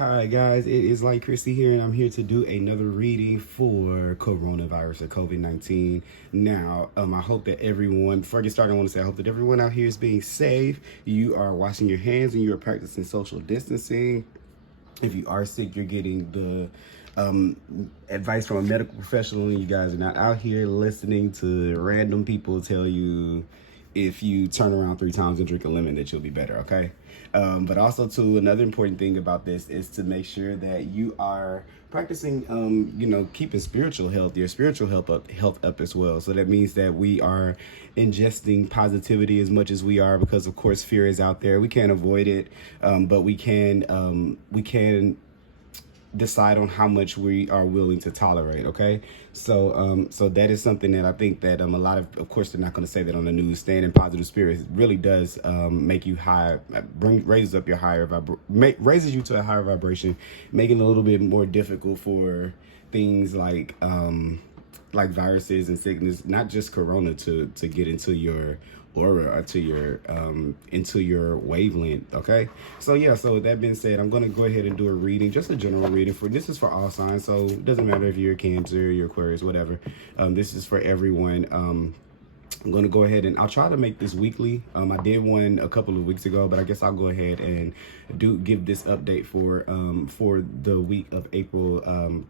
Hi guys, it is Thelightchrissy here, and I'm here to do another reading for coronavirus or COVID-19. Now, I hope that everyone, before I get started, I want to say I hope that everyone out here is being safe. You are washing your hands and you are practicing social distancing. If you are sick, you're getting the advice from a medical professional, and you guys are not out here listening to random people tell you if you turn around 3 times and drink a lemon that you'll be better, okay? But also, too, another important thing about this is to make sure that you are practicing, keeping your spiritual health up as well. So that means that we are ingesting positivity as much as we are, because of course fear is out there. We can't avoid it, but we can decide on how much we are willing to tolerate. Okay, so that is something that I think that a lot of course they're not going to say that on the news. Staying in positive spirits really does make you high, raises up your raises you to a higher vibration, making it a little bit more difficult for things like viruses and sickness, not just corona, to get into your aura or to your into your wavelength. Okay, so yeah, so with that being said, I'm going to go ahead and do a reading, just a general reading. This is for all signs, so it doesn't matter if you're Cancer, you're Aquarius, whatever. This is for everyone. I'm going to go ahead and I'll try to make this weekly. I did one a couple of weeks ago, but I guess I'll go ahead and give this update for the week of April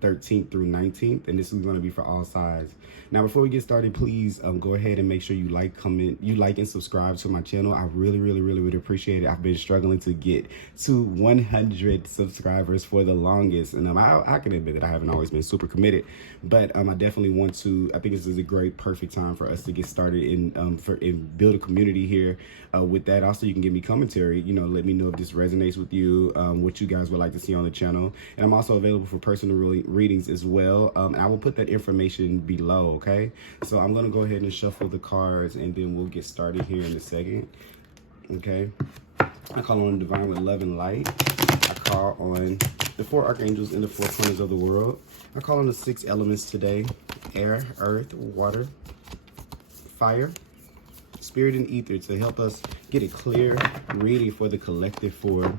13th through 19th, and this is going to be for all sides. Now, before we get started, please go ahead and make sure you like, comment, and subscribe to my channel. I really, really, really would appreciate it. I've been struggling to get to 100 subscribers for the longest, and I can admit that I haven't always been super committed, but I definitely want to. I think this is a great, perfect time for us to get started and build a community here. With that, also, you can give me commentary. Let me know if this resonates with you, what you guys would like to see on the channel. And I'm also available for personal readings as well. And I will put that information below. Okay, so I'm gonna go ahead and shuffle the cards, and then we'll get started here in a second. Okay, I call on divine with love and light. I call on the 4 archangels in the 4 corners of the world. I call on the 6 elements today: air, earth, water, fire, spirit, and ether, to help us get a clear reading for the collective for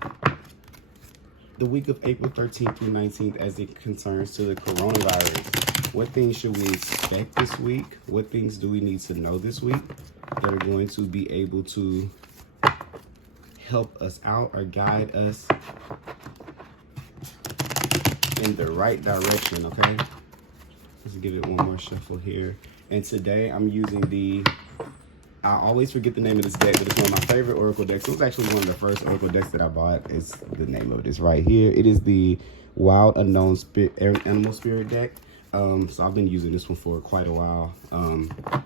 the week of April 13th through 19th as it concerns to the coronavirus. What things should we expect this week? What things do we need to know this week that are going to be able to help us out or guide us in the right direction? Okay, let's give it one more shuffle here. And today I'm using I always forget the name of this deck, but it's one of my favorite Oracle decks. It was actually one of the first Oracle decks that I bought. It's the name of it is right here. It is the Wild Unknown Animal Spirit deck. So I've been using this one for quite a while.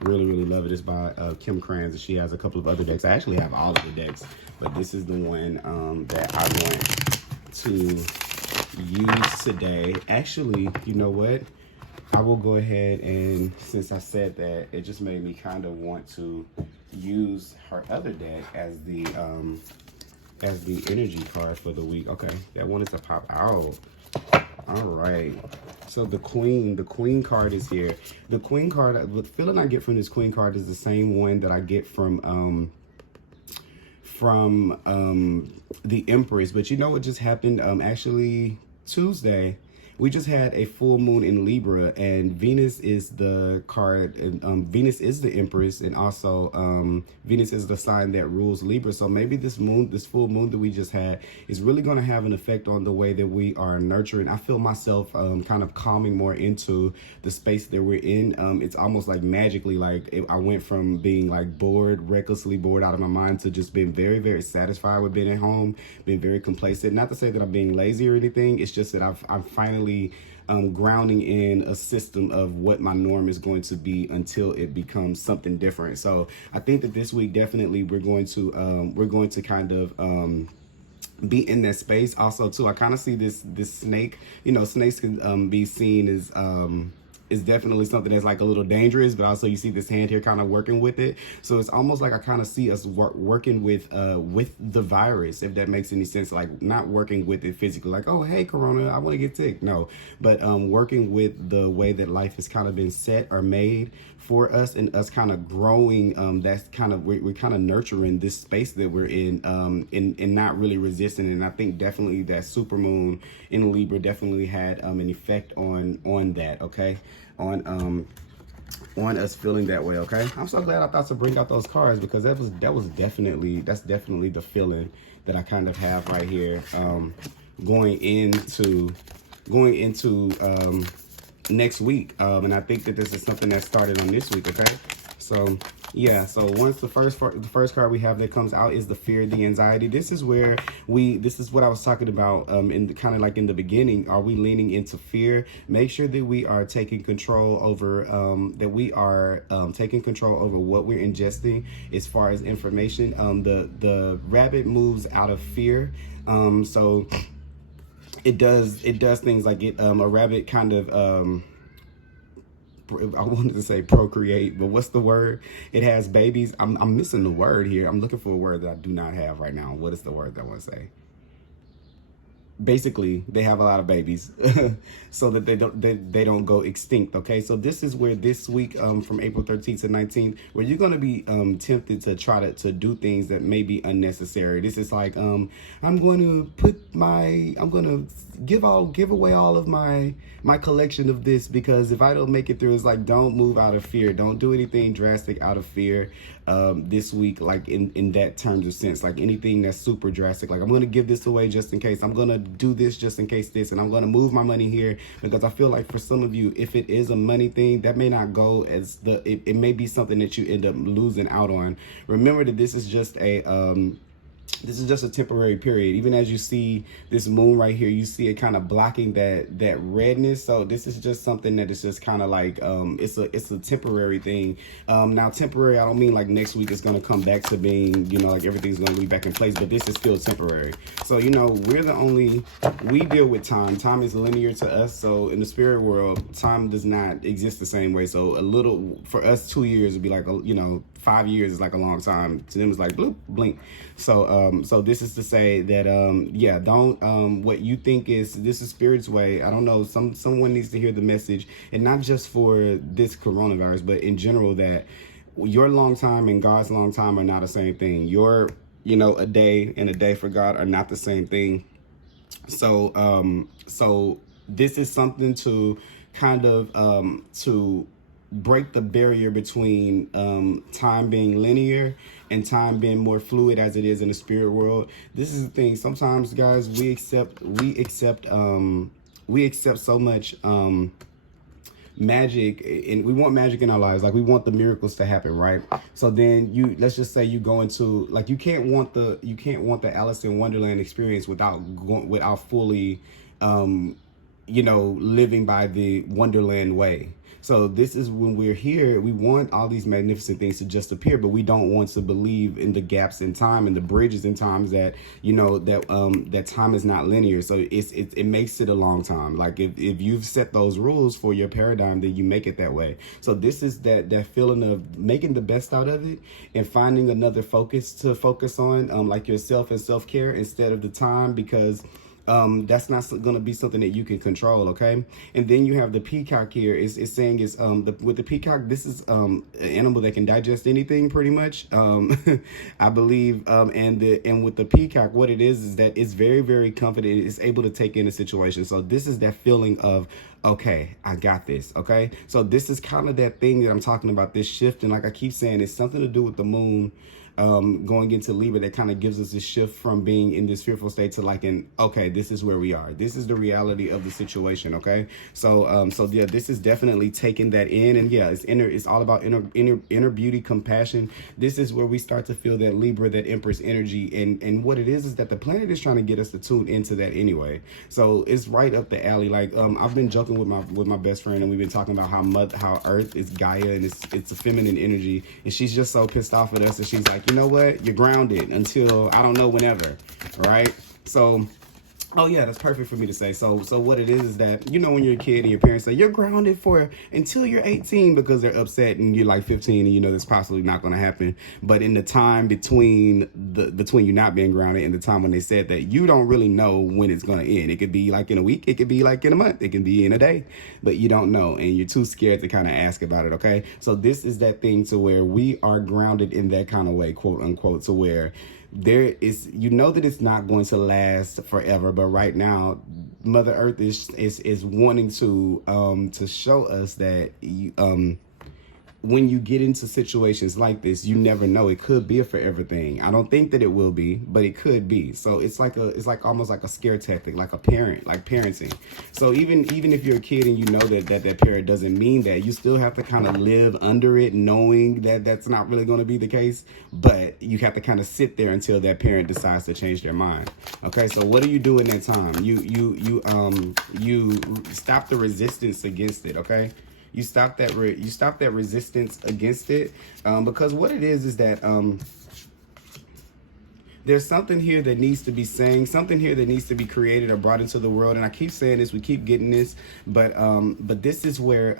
Really, really love it. It's by Kim Kranz, and she has a couple of other decks. I actually have all of the decks, but this is the one that I want to use today. Actually, you know what? I will go ahead, and since I said that, it just made me kind of want to use her other deck as the energy card for the week. Okay, that wanted to pop out. All right, so the queen card is here. The queen card, the feeling I get from this queen card is the same one that I get from the Empress. But you know what just happened? Actually, Tuesday, we just had a full moon in Libra, and Venus is the card, and Venus is the Empress, and also Venus is the sign that rules Libra. So maybe this full moon that we just had is really going to have an effect on the way that we are nurturing. I feel myself kind of calming more into the space that we're in. It's almost like magically, I went from being like bored, recklessly bored out of my mind, to just being very, very satisfied with being at home, being very complacent. Not to say that I'm being lazy or anything. It's just that I'm finally grounding in a system of what my norm is going to be until it becomes something different. So I think that this week definitely we're going to kind of be in that space. Also too, I kind of see this snake. Snakes can be seen as is definitely something that's like a little dangerous, but also you see this hand here kind of working with it. So it's almost like I kind of see us working with the virus, if that makes any sense. Like not working with it physically, like, oh, hey, Corona, I want to get sick. No, but working with the way that life has kind of been set or made for us, and us kind of growing. That's kind of, we're kind of nurturing this space that we're in, and not really resisting. And I think definitely that super moon in Libra definitely had an effect on that, okay, on us feeling that way. Okay, I'm so glad I thought to bring out those cards, because that's definitely the feeling that I kind of have right here, going into next week. And I think that this is something that started on this week. Okay, so yeah, so once the first card we have that comes out is the fear, the anxiety. This is where this is what I was talking about in kind of like in the beginning. Are we leaning into fear? Make sure that we are taking control over taking control over what we're ingesting as far as information. The rabbit moves out of fear, so it does things like a rabbit kind of I wanted to say procreate, but what's the word? It has babies. I'm missing the word here. I'm looking for a word that I do not have right now. What is the word that I want to say? Basically, they have a lot of babies so that they don't go extinct. Okay, so this is where this week, from April 13th to 19th, where you're going to be tempted to try to do things that may be unnecessary. This is like I'm going to give away all of my collection of this, because if I don't make it through, it's like, don't move out of fear. Don't do anything drastic out of fear this week, like in that terms of sense, like anything that's super drastic. Like, I'm going to give this away just in case. I'm going to do this just in case this, and I'm going to move my money here, because I feel like for some of you, if it is a money thing, that may not go as it may be something that you end up losing out on. Remember that this is just a temporary period. Even as you see this moon right here, you see it kind of blocking that redness. So this is just something that is just kind of like it's a temporary thing. Now temporary, I don't mean like next week it's going to come back to being, like everything's going to be back in place, but this is still temporary. So we deal with time. Time is linear to us. So in the spirit world, time does not exist the same way. So for us, 2 years would be like 5 years is like a long time. To them, it's like bloop, blink. So this is to say that don't what you think this is Spirit's way. I don't know. Someone needs to hear the message, and not just for this coronavirus, but in general, that your long time and God's long time are not the same thing. Your a day and a day for God are not the same thing. So this is something to kind of to break the barrier between time being linear and time being more fluid as it is in the spirit world. This is the thing. Sometimes, guys, we accept so much magic, and we want magic in our lives. Like, we want the miracles to happen, right? So then let's just say you go into, like, you can't want the Alice in Wonderland experience without fully living by the Wonderland way. So this is when we're here, we want all these magnificent things to just appear, but we don't want to believe in the gaps in time and the bridges in times that, that time is not linear. So it makes it a long time. Like, if you've set those rules for your paradigm, then you make it that way. So this is that feeling of making the best out of it and finding another focus to focus on, like yourself and self-care instead of the time, because that's not going to be something that you can control. Okay. And then you have the peacock here. It's saying with the peacock, this is an animal that can digest anything pretty much. I believe, and with the peacock, what it is that it's very, very confident. It's able to take in a situation. So this is that feeling of, okay, I got this. Okay. So this is kind of that thing that I'm talking about, this shift. And like I keep saying, it's something to do with the moon going into Libra that kind of gives us this shift from being in this fearful state to like okay, this is where we are. This is the reality of the situation. Okay. So yeah, this is definitely taking that in, and yeah, it's all about inner beauty, compassion. This is where we start to feel that Libra, that Empress energy, and what it is that the planet is trying to get us to tune into that anyway. So it's right up the alley. Like, I've been joking with my best friend, and we've been talking about how Earth is Gaia, and it's a feminine energy, and she's just so pissed off at us, and she's like, you know what? You're grounded until I don't know whenever, right? So Oh yeah, that's perfect for me to say. So what it is that, you know, when you're a kid and your parents say you're grounded for until you're 18 because they're upset and you're like 15 and you know that's possibly not going to happen. But in the time between you not being grounded and the time when they said that, you don't really know when it's going to end. It could be like in a week, it could be like in a month, it can be in a day, but you don't know and you're too scared to kind of ask about it. Okay, so this is that thing to where we are grounded in that kind of way, quote unquote, to where there is, you know, that it's not going to last forever, but right now Mother Earth is wanting to show us that when you get into situations like this, you never know. It could be a forever thing. I don't think that it will be, but it could be. So it's like almost like a scare tactic, like a parent, like parenting. So even if you're a kid and you know that parent doesn't mean that, you still have to kind of live under it, knowing that that's not really going to be the case. But you have to kind of sit there until that parent decides to change their mind. Okay, so what do you do in that time? You stop the resistance against it. Okay. You stop that resistance against it, because what it is that there's something here that needs to be saying, something here that needs to be created or brought into the world. And I keep saying this, we keep getting this, but this is where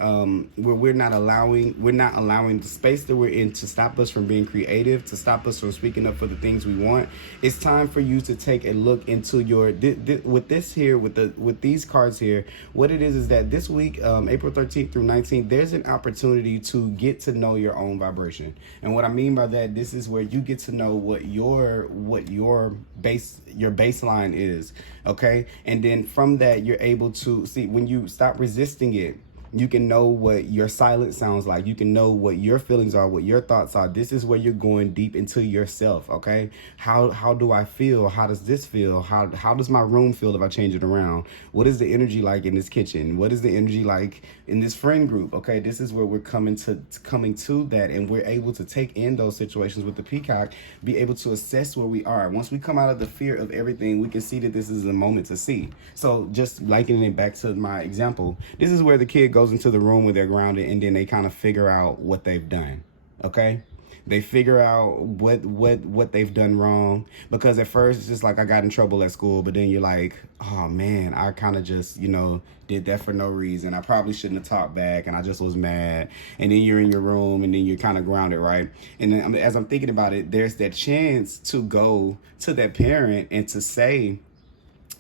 we're not allowing the space that we're in to stop us from being creative, to stop us from speaking up for the things we want. It's time for you to take a look into your with this here, with these cards here. What it is that this week, April 13th through 19th, there's an opportunity to get to know your own vibration. And what I mean by that, this is where you get to know what your baseline is. Okay, and then from that you're able to see, when you stop resisting it, you can know what your silence sounds like. You can know what your feelings are, what your thoughts are. This is where you're going deep into yourself. Okay, how do I feel? How does this feel? How does my room feel if I change it around? What is the energy like in this kitchen? What is the energy like in this friend group? Okay, this is where we're coming to that, and we're able to take in those situations with the peacock, be able to assess where we are. Once we come out of the fear of everything, we can see that this is a moment to see. So just likening it back to my example, this is where the kid goes into the room where they're grounded, and then they kind of figure out what they've done. Okay, they figure out what they've done wrong, because at first it's just like, I got in trouble at school, but then you're like, oh man, I kind of just, you know, did that for no reason. I probably shouldn't have talked back, and I just was mad. And then you're in your room, and then you're kind of grounded, right? And then as I'm thinking about it, there's that chance to go to that parent and to say,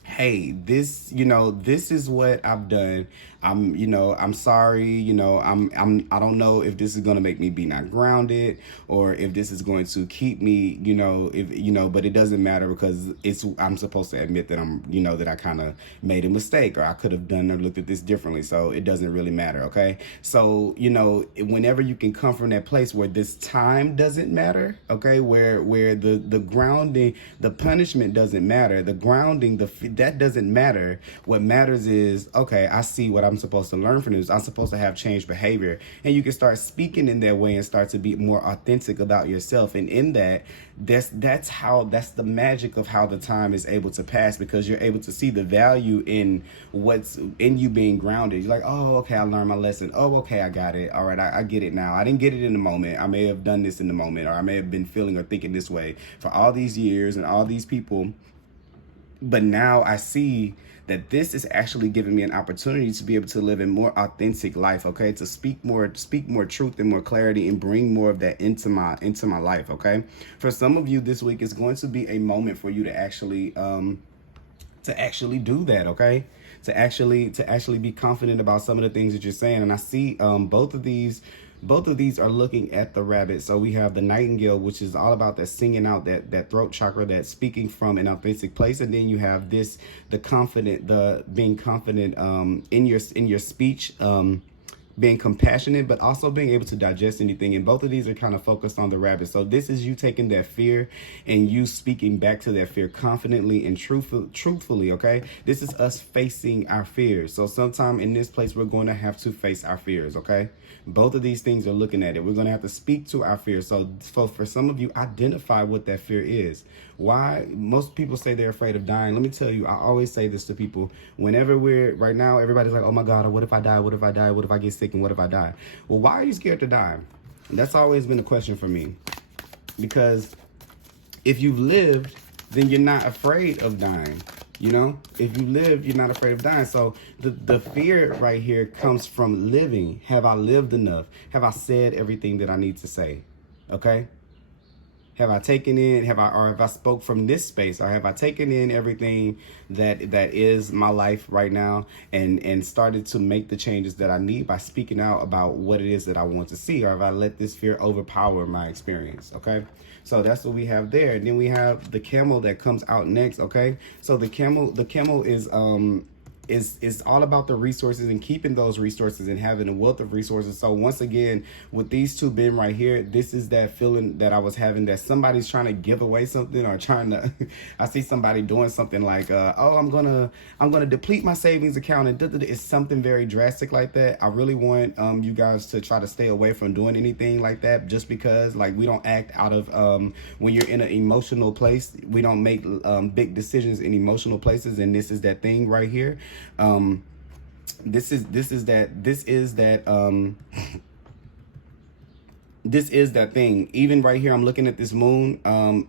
hey, this is what I've done. I'm sorry. I don't know if this is going to make me be not grounded, or if this is going to keep me, but it doesn't matter, because I'm supposed to admit that that I kind of made a mistake, or I could have done or looked at this differently. So it doesn't really matter. Okay. So, whenever you can come from that place where this time doesn't matter, okay, where the grounding, the punishment doesn't matter, the grounding, that doesn't matter. What matters is, okay, I see what I'm supposed to learn from this. I'm supposed to have changed behavior, and you can start speaking in that way and start to be more authentic about yourself. And in that, that's the magic of how the time is able to pass, because you're able to see the value in what's in you being grounded. You're like, oh, okay, I learned my lesson. Oh, okay, I got it. All right, I get it now. I didn't get it in the moment. I may have done this in the moment, or I may have been feeling or thinking this way for all these years and all these people. But now I see that this is actually giving me an opportunity to be able to live a more authentic life, okay? To speak more truth and more clarity, and bring more of that into my life, okay? For some of you, this week is going to be a moment for you to actually do that, okay? To actually be confident about some of the things that you're saying. And I see both of these are looking at the rabbit. So we have the nightingale, which is all about that singing out, that throat chakra, that speaking from an authentic place. And then you have the being confident in your speech, being compassionate, but also being able to digest anything. And both of these are kind of focused on the rabbit. So this is you taking that fear and you speaking back to that fear confidently and truthfully, okay? This is us facing our fears. So sometime in this place, we're going to have to face our fears, okay? Both of these things are looking at it. We're going to have to speak to our fears. So for some of you, identify what that fear is. Why most people say they're afraid of dying. Let me tell you, I always say this to people. Whenever right now, everybody's like, oh my God, what if I die? What if I die? What if I get sick? And what if I die? Well, why are you scared to die? That's always been a question for me. Because if you've lived, then you're not afraid of dying. You know, if you live, you're not afraid of dying. So the fear right here comes from living. Have I lived enough? Have I said everything that I need to say? Okay. Have I taken in, have I spoke from this space, or have I taken in everything that is my life right now, and started to make the changes that I need by speaking out about what it is that I want to see, or have I let this fear overpower my experience? Okay. So that's what we have there. And then we have the camel that comes out next. Okay. So the camel is all about the resources and keeping those resources and having a wealth of resources. So once again, with these two being right here, this is that feeling that I was having, that somebody's trying to give away something, or trying to I see somebody doing something like oh, I'm gonna deplete my savings account, and it's something very drastic like that. I really want you guys to try to stay away from doing anything like that, just because like we don't act out of when you're in an emotional place, we don't make big decisions in emotional places. And this is that thing right here. This is that thing. Even right here, I'm looking at this moon.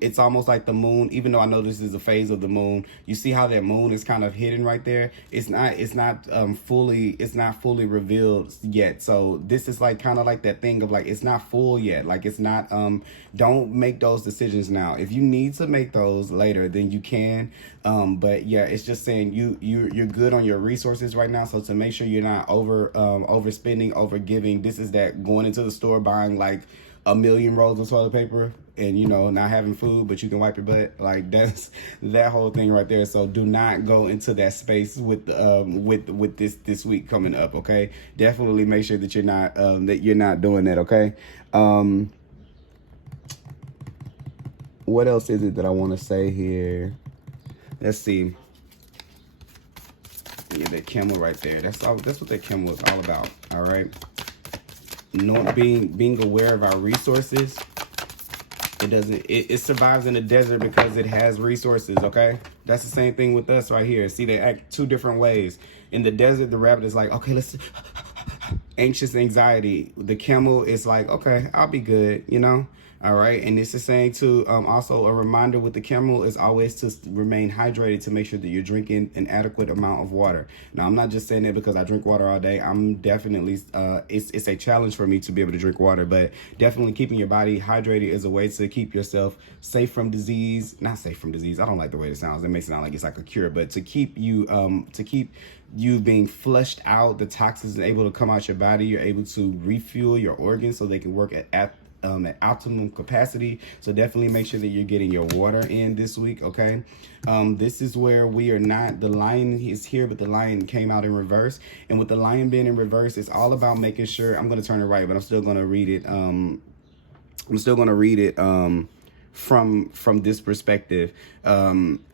It's almost like the moon, even though I know this is a phase of the moon. You see how that moon is kind of hidden right there? It's not fully revealed yet. So this is like kind of like that thing of like, it's not full yet. Like it's not, don't make those decisions now. If you need to make those later, then you can. But yeah, it's just saying you're good on your resources right now. So to make sure you're not overspending, over giving, this is that going into the store, buying like 1 million rolls of toilet paper, and you know, not having food, but you can wipe your butt. Like that's that whole thing right there. So do not go into that space with this week coming up. Okay, definitely make sure that you're not doing that. Okay. What else is it that I want to say here? Let's see. Yeah, that camel right there. That's what that camel is all about. All right. Being aware of our resources. It survives in the desert because it has resources. Okay. That's the same thing with us right here. See, they act two different ways. In the desert, the rabbit is like, okay, let's anxious anxiety. The camel is like, okay, I'll be good, you know. All right. And this is saying too, also a reminder with the camel is always to remain hydrated, to make sure that you're drinking an adequate amount of water. Now, I'm not just saying that because I drink water all day. I'm definitely, it's a challenge for me to be able to drink water, but definitely keeping your body hydrated is a way to keep yourself safe from disease. Not safe from disease. I don't like the way it sounds. It makes it sound like it's like a cure, but to keep you being flushed out, the toxins are able to come out your body. You're able to refuel your organs so they can work at optimum capacity. So definitely make sure that you're getting your water in this week. Okay. This is where we are not, the lion is here, but the lion came out in reverse. And with the lion being in reverse, it's all about making sure, I'm going to turn it right, but I'm still going to read it. From this perspective.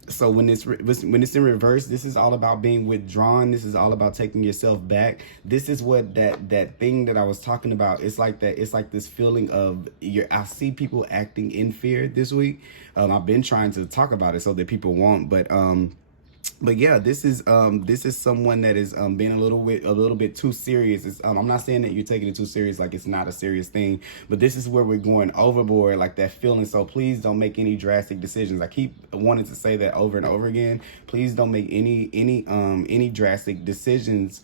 So when it's in reverse, this is all about being withdrawn. This is all about taking yourself back. This is what that thing that I was talking about. It's like that. It's like this feeling of I see people acting in fear this week. I've been trying to talk about it so that people won't, but yeah, this is someone that is being a little bit too serious. I'm not saying that you're taking it too serious, like it's not a serious thing, but this is where we're going overboard, like that feeling. So please don't make any drastic decisions. I keep wanting to say that over and over again. Please don't make any drastic decisions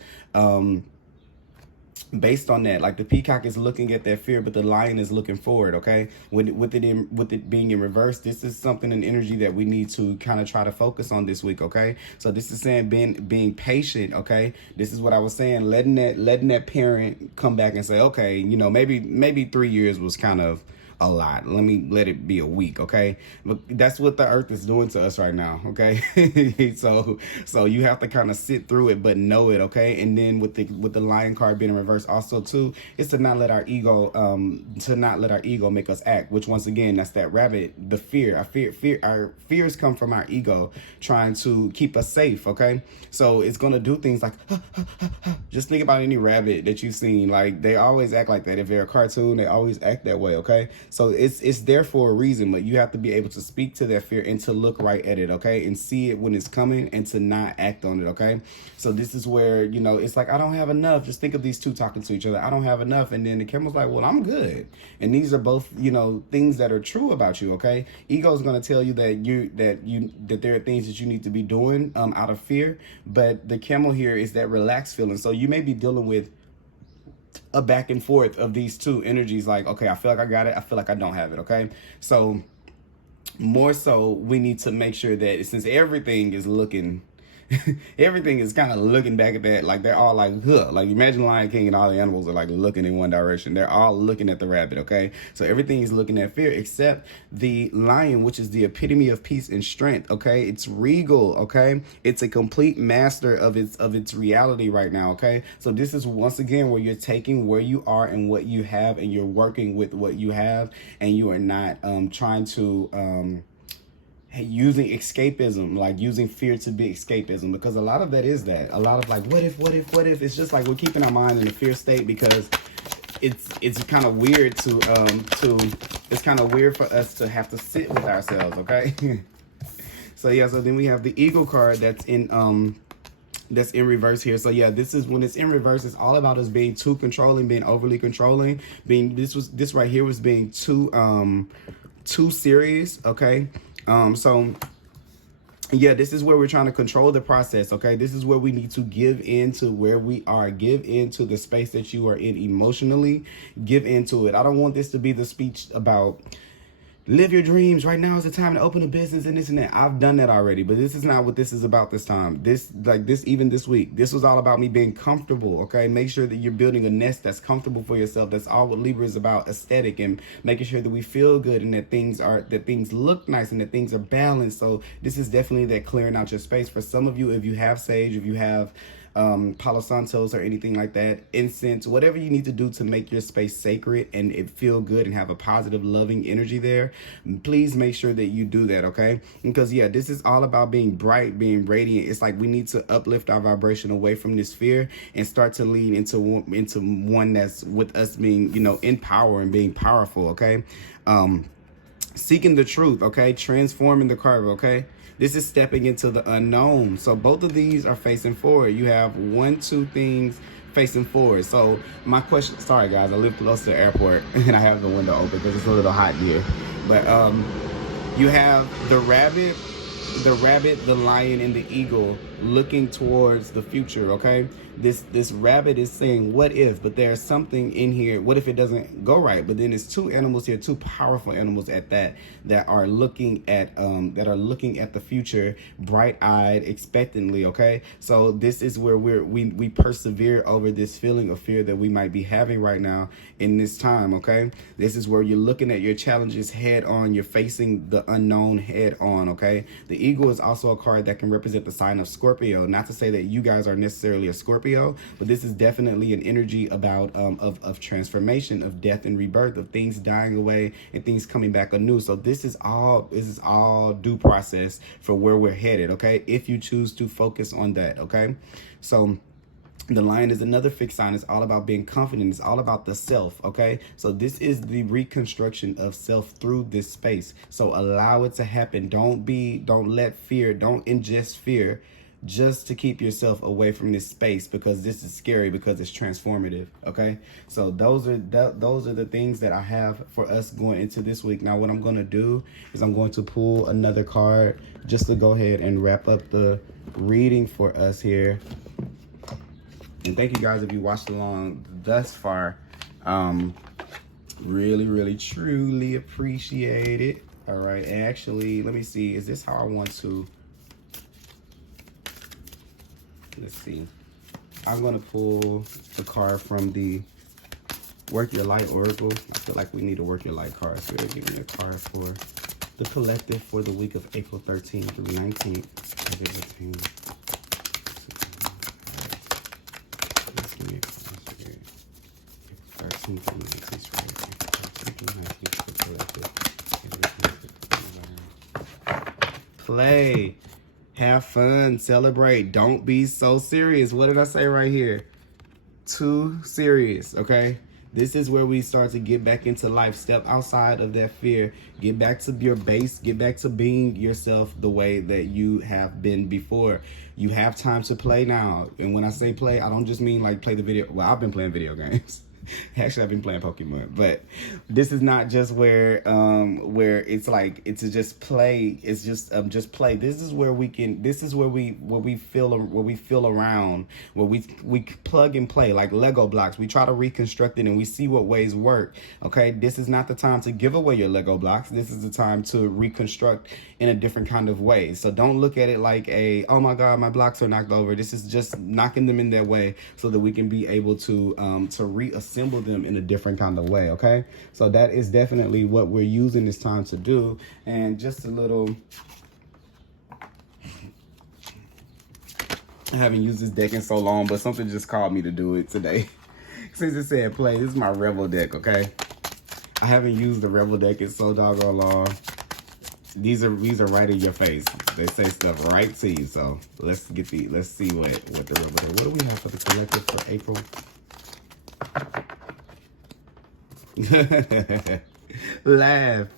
based on that. Like the peacock is looking at that fear, but the lion is looking forward. Okay, with it being in reverse, this is something, an energy that we need to kind of try to focus on this week. Okay, so this is saying being patient. Okay, this is what I was saying, letting that parent come back and say, okay, you know, maybe 3 years was kind of a lot. Let it be a week. Okay. But that's what the earth is doing to us right now. Okay. so you have to kind of sit through it, but know it. Okay. And then with the lion card being in reverse also too, it's to not let our ego, make us act, which once again, that's that rabbit, the fear. Our fears come from our ego trying to keep us safe. Okay. So it's going to do things like, just think about any rabbit that you've seen. Like they always act like that. If they're a cartoon, they always act that way. Okay. So it's there for a reason, but you have to be able to speak to that fear and to look right at it, okay? And see it when it's coming and to not act on it, okay? So this is where, you know, it's like, I don't have enough. Just think of these two talking to each other. I don't have enough. And then the camera's like, well, I'm good. And these are both, you know, things that are true about you, okay? Ego is going to tell you that there are things that you need to be doing out of fear. But the camel here is that relaxed feeling. So you may be dealing with a back and forth of these two energies, like, okay, I feel like I got it, I feel like I don't have it, okay? So more so, we need to make sure that since everything is looking everything is kind of looking back at that, like they're all like, huh. Like imagine Lion King and all the animals are like looking in one direction. They're all looking at the rabbit, okay? So everything is looking at fear except the lion, which is the epitome of peace and strength, okay? It's regal, okay? It's a complete master of its reality right now, okay? So this is once again where you're taking where you are and what you have, and you're working with what you have, and you are not trying to using escapism, like using fear to be escapism, because a lot of that is that. A lot of like, what if? It's just like we're keeping our mind in a fear state because it's kind of weird it's kind of weird for us to have to sit with ourselves, okay? So yeah, so then we have the eagle card that's in reverse here. So yeah, this is when it's in reverse, it's all about us being too controlling, being overly controlling, this right here was being too serious, okay? So yeah, this is where we're trying to control the process, okay? This is where we need to give into where we are, give into the space that you are in emotionally, give into it. I don't want this to be the speech about live your dreams. Right now is the time to open a business and this and that. I've done that already, but this is not what this is about this time. Even this week, this was all about me being comfortable, okay? Make sure that you're building a nest that's comfortable for yourself. That's all what Libra is about, aesthetic, and making sure that we feel good and that things look nice and that things are balanced. So this is definitely that clearing out your space. For some of you, if you have sage, if you have Palo Santos or anything like that, incense, whatever you need to do to make your space sacred and it feel good and have a positive, loving energy there, please make sure that you do that, okay? Because yeah, this is all about being bright, being radiant. It's like we need to uplift our vibration away from this fear and start to lean into one that's with us being, you know, in power and being powerful, okay? Seeking the truth, okay? Transforming the curve, okay? This is stepping into the unknown. So both of these are facing forward. You have 1, 2 things facing forward. So my question, sorry guys, I live close to the airport and I have the window open because it's a little hot here. But you have the rabbit, the lion, and the eagle looking towards the future, okay? This rabbit is saying, what if? But there's something in here. What if it doesn't go right? But then there's two animals here, two powerful animals at that are looking at the future, bright-eyed, expectantly, okay? So this is where we persevere over this feeling of fear that we might be having right now in this time, okay? This is where you're looking at your challenges head on. You're facing the unknown head on, okay? The eagle is also a card that can represent the sign of Scorpio. Not to say that you guys are necessarily a Scorpio, but this is definitely an energy about of transformation, of death and rebirth, of things dying away and things coming back anew. So this is all due process for where we're headed, okay? If you choose to focus on that, okay? So the lion is another fixed sign. It's all about being confident. It's all about the self, okay? So this is the reconstruction of self through this space. So allow it to happen. Don't let fear, don't ingest fear just to keep yourself away from this space, because this is scary, because it's transformative, okay? So those are the things that I have for us going into this week. Now what I'm going to do is I'm going to pull another card just to go ahead and wrap up the reading for us here. And thank you guys if you watched along thus far. Really, truly appreciate it. All right, and actually, let me see. Is this how I want to? Let's see. I'm gonna pull the card from the Work Your Light Oracle. I feel like we need a Work Your Light card. So give me a card for the collective for the week of April 13th through 19th. Play, have fun, celebrate, don't be so serious. What did I say right here? Too serious, okay? This is where we start to get back into life. Step outside of that fear. Get back to your base. Get back to being yourself the way that you have been before. You have time to play now. And when I say play, I don't just mean like play the video. Well, I've been playing video games. Actually, I've been playing Pokemon, but this is not just where it's like it's just play. It's just play. This is where we can. This is where we feel around, where we plug and play like Lego blocks. We try to reconstruct it and we see what ways work. Okay, this is not the time to give away your Lego blocks. This is the time to reconstruct in a different kind of way. So don't look at it like oh my God, my blocks are knocked over. This is just knocking them in their way so that we can be able to reassemble them in a different kind of way. Okay, so that is definitely what we're using this time to do. And just a little, I haven't used this deck in so long, but something just called me to do it today. Since it said play, this is my Rebel deck. Okay, I haven't used the Rebel deck in so doggone long. These are right in your face. They say stuff right to you. So let's see what the Rebel deck. What do we have for the collective for April? Laugh.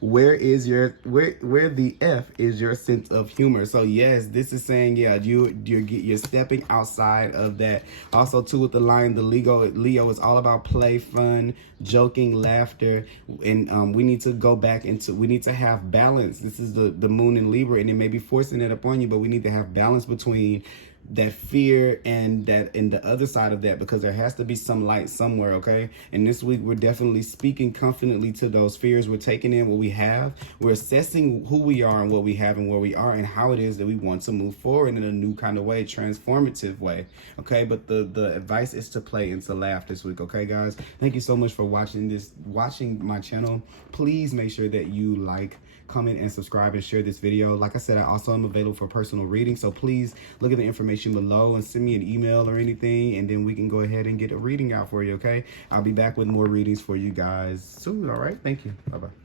Where the F is your sense of humor? So yes, this is saying, yeah, you're stepping outside of that. Also too, with the line, the Leo is all about play, fun, joking, laughter, and we need to go back into, we need to have balance. This is the moon in Libra, and it may be forcing it upon you, but we need to have balance between that fear and the other side of that, because there has to be some light somewhere. Okay, and this week we're definitely speaking confidently to those fears. We're taking in what we have, we're assessing who we are and what we have and where we are and how it is that we want to move forward in a new kind of way, transformative way. Okay, but the advice is to play and to laugh this week. Okay guys, thank you so much for watching my channel. Please make sure that you like, comment, and subscribe, and share this video. Like I said, I also am available for personal reading, so please look at the information below and send me an email or anything, and then we can go ahead and get a reading out for you. Okay, I'll be back with more readings for you guys soon. All right, thank you. Bye bye.